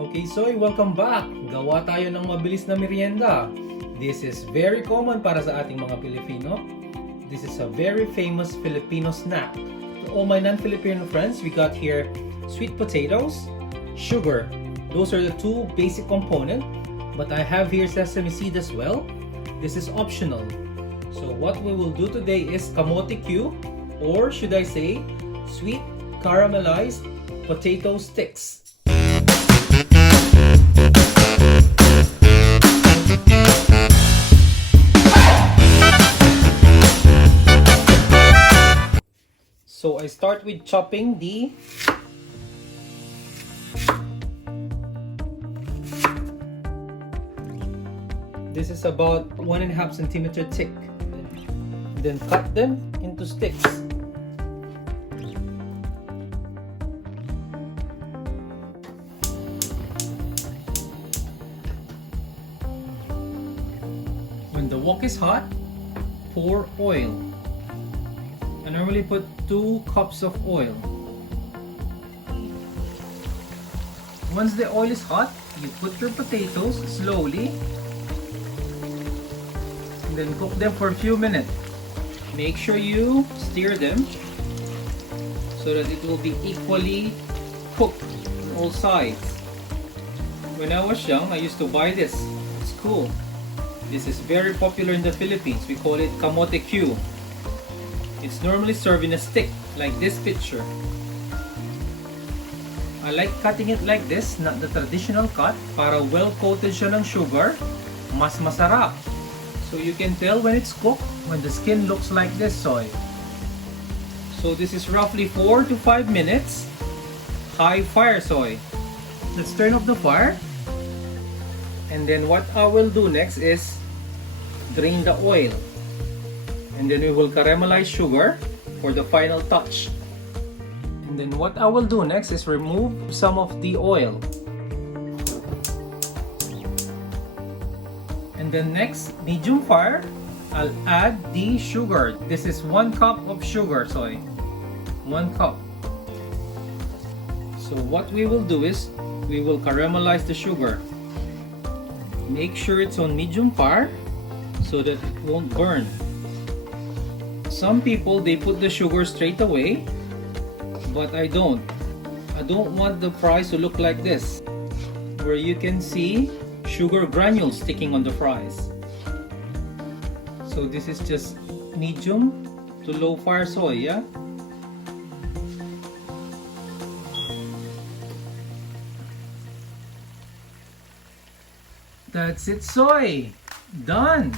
Okay, Soy, welcome back! Gawa tayo ng mabilis na merienda. This is very common para sa ating mga Pilipino. This is a very famous Filipino snack. To all my non-Filipino friends, we got here sweet potatoes, sugar. Those are the two basic components. But I have here sesame seed as well. This is optional. So what we will do today is kamote Q, or should I say, sweet caramelized potato sticks. So I start with chopping the this is about 1.5 centimeter thick. Then cut them into sticks. When the wok is hot, pour oil. I normally put 2 cups of oil. Once the oil is hot, you put your potatoes slowly and then cook them for a few minutes. Make sure you stir them so that it will be equally cooked on all sides. When I was young, I used to buy this. It's cool. This is very popular in the Philippines. We call it Kamote Q. It's normally served in a stick, like this picture. I like cutting it like this, not the traditional cut, para well-coated siya ng sugar, mas masarap. So you can tell when it's cooked, when the skin looks like this, Soy. So this is roughly 4 to 5 minutes, high fire, Soy. Let's turn off the fire. And then what I will do next is drain the oil. And then we will caramelize sugar for the final touch. And then what I will do next is remove some of the oil. And then next, medium fire, I'll add the sugar. This is 1 cup of sugar, Soy. 1 cup. So what we will do is, we will caramelize the sugar. Make sure it's on medium fire so that it won't burn. Some people, they put the sugar straight away, but I don't. I don't want the fries to look like this, where you can see sugar granules sticking on the fries. So this is just medium to low fire, Soy, yeah? That's it, Soy. Done.